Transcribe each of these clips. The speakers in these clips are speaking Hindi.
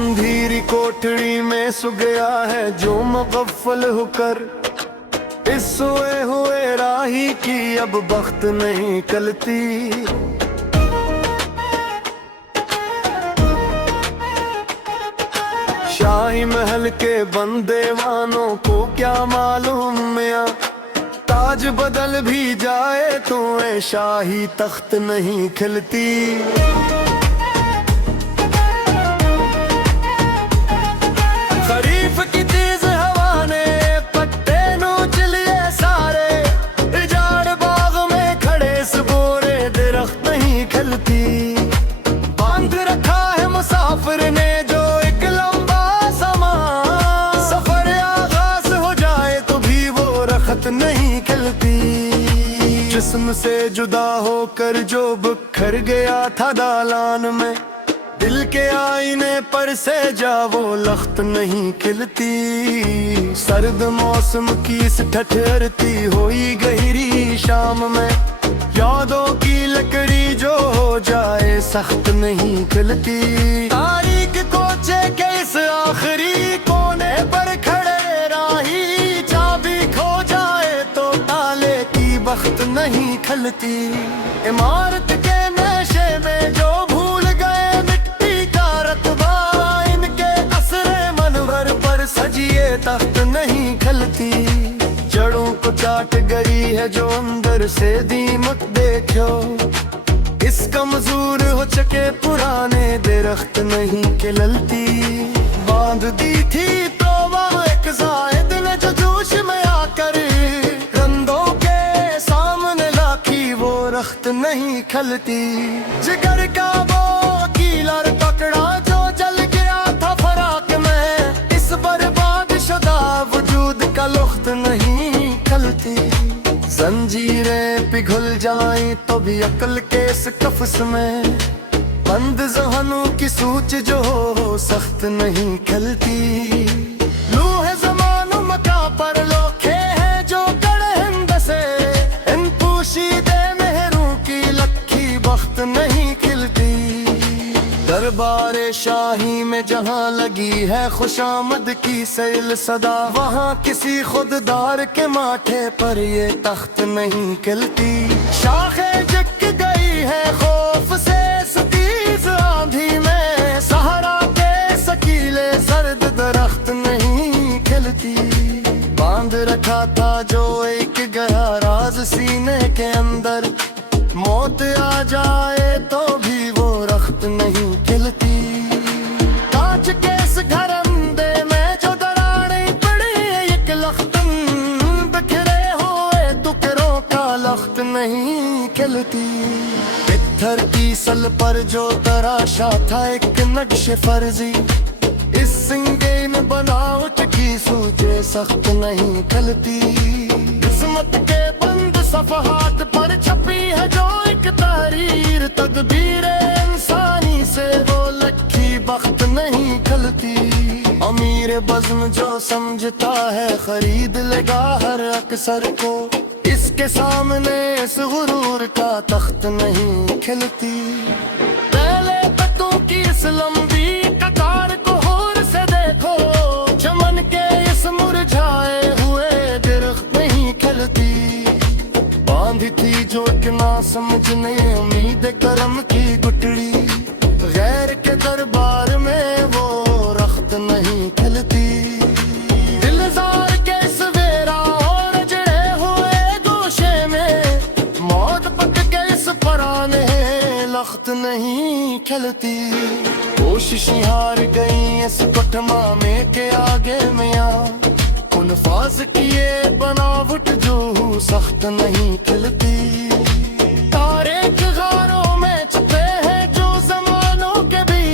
अंधेरी कोठरी में सो गया है जो मुगफ्फल होकर। इस सोए हुए राही की अब बख्त नहीं कलती। शाही महल के बंदेवानों को क्या मालूम मियां, ताज बदल भी जाए तो ए शाही तख्त नहीं खिलती। खरीफ की तेज हवा ने पत्ते नोच लिए सारे, इजाड़ बाग में खड़े सबोरे दरख्त नहीं खिलती। बांध रखा है मुसाफिर ने जो एक लंबा समा, सफर आगाज हो जाए तो भी वो रखत नहीं खिलती। जिस्म से जुदा होकर जो बिखर गया था दालान में, दिल के आईने पर से जा वो लख्त नहीं खिलती। सर्द मौसम की इस ठठरती हुई गहरी शाम में, यादों की लकड़ी जो हो जाए सख्त नहीं खिलती। तारीख कोचे के इस आखिरी कोने पर खड़े राही, चाबी खो जाए तो ताले की बख्त नहीं खलती। इमारत के नशे में जो भूल गए मिट्टी का रतबा, इनके असरे मनवर पर सजिए तख्त नहीं खलती। जड़ों को चाट गई है जो अंदर से दीमक देखो, इस कमजोर हो चके पुराने दरख्त नहीं खिलती। बांध दी थी तो एक जायद ने जो जोश में आकर, रंदों के सामने लाखी वो रख्त नहीं खलती। जिगर का वो कीलर पकड़ा जो जल गया था फराक में, इस बर्बाद शुदा वजूद का लुख्त नहीं खलती। जंजीरें पिघल जाएं तो भी अकल के इस कफ्स में, बंद ज़हनों की सूच जो हो सख्त नहीं खलती। लूहे ज़मानो मका पर लोखे हैं जो कड़हिंद से, इन पोशीदे मेहरों की लक्की बख्त नहीं खिलती। दरबारे शाही में जहाँ लगी है खुशामद की सैल सदा, वहाँ किसी खुददार के माथे पर ये तख्त नहीं खिलती। शाखे जक गई है खौफ से सतीज आंधी में, सहारा के सकीले सर्द दरख्त नहीं खिलती। बांध रखा था जो एक गया राज सीने के अंदर, मौत आ जाए तो भी वो रख्त नहीं खिलती। कांच के इस घरंदे में जो दरारें पड़ी एक लख्तन, बिखरे हुए टुकड़ों का लख्त नहीं खिलती। पत्थर की सल पर जो तराशा था एक नक्श फर्जी, इस सिंगेन बनावट की सूझे सख्त नहीं खलती। किस्मत के बंद सफहात पर छपी है जो एक तहरीर, तकदीर इंसानी से वो लक्की बख्त नहीं खलती। अमीर बज़्म जो समझता है खरीद लेगा हर अक्सर को, इसके सामने इस गुरूर का तख्त नहीं खिलती। पहले पत्तों की इस लंबी कतार को गौर से देखो, चमन के इस मुरझाए हुए दरख्त नहीं खिलती। बांधी थी जो एक ना समझने उम्मीद करम की गुटड़ी, गैर के दरबार में वो रख्त नहीं खिलती। दिलजार के इस वेरा और जड़े हुए गोशे में, मौत पक के इस पराने लख्त नहीं खिलती। कोशिशें हार गई इस पटमामे के आगे मियां, उन फाज किए बनावट जो सख्त नहीं खिलती। तारे के गारों में छुपे हैं जो जमानों के भी,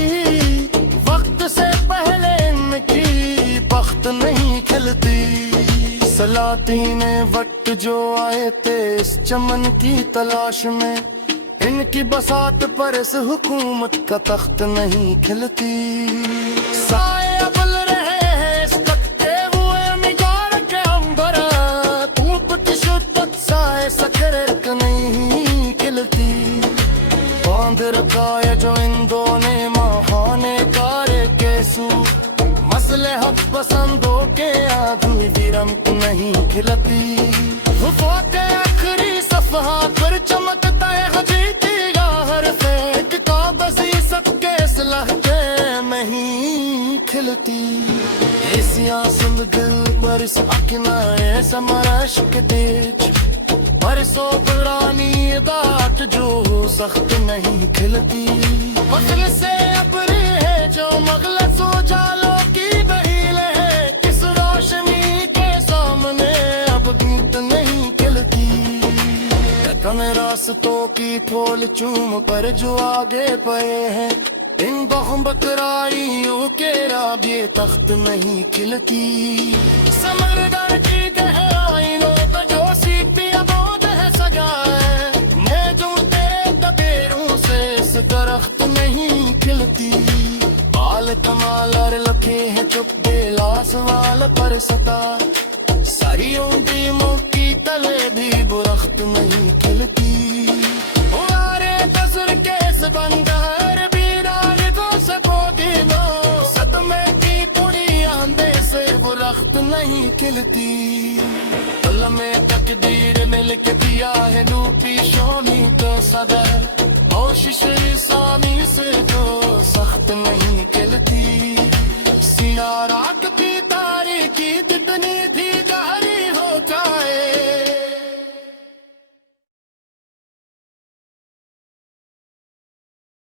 वक्त से पहले इनकी बख्त नहीं खिलती। सलातीने वक्त जो आए थे इस चमन की तलाश में, इनकी बसात पर इस हुकूमत का तख्त नहीं खिलती। साए अबल रहे हैं इस तख्ते हुए मिगार के अंबर, धूप की शुद्दत साए सकरक नहीं खिलती। बांध रखा है जो इन दोनों महाने कारे के सू, रमक नहीं खिलती। वो के आखिरी सफहा पर चमकता है हजीती हर फेक कागज़ी सबके इस लहजे में ही खिलती। ऐसियां सुन दिल पर इस अखनाए समरश के देच पर सो पुरानी बात जो सख्त नहीं खिलती। फसल से अबरी है जो मगलस उजालों की बहील है, किस रोशनी के सामने अब गीत नहीं खिलती। कम रास्तों की ठोल चूम पर जो आगे पए हैं, इन बहु बकरारियों के राबे तख्त नहीं खिलती। समरदार की गहराइयों पर जो सीटियां बोझ है सजाए, मैं जो तेरे दबेरों से इस दरख्त नहीं खिलती। बाल कमाल और लखे हैं चुप बेला सवाल पर सता, सारियों दी मुक्की तले भी बुरख्त नहीं खिलती। उआरे तसर केस बंदर नहीं खिलती। में तकदीर मिल के दिया है नूपी शोनी तो सदा, कोशिश सामी से तो सख्त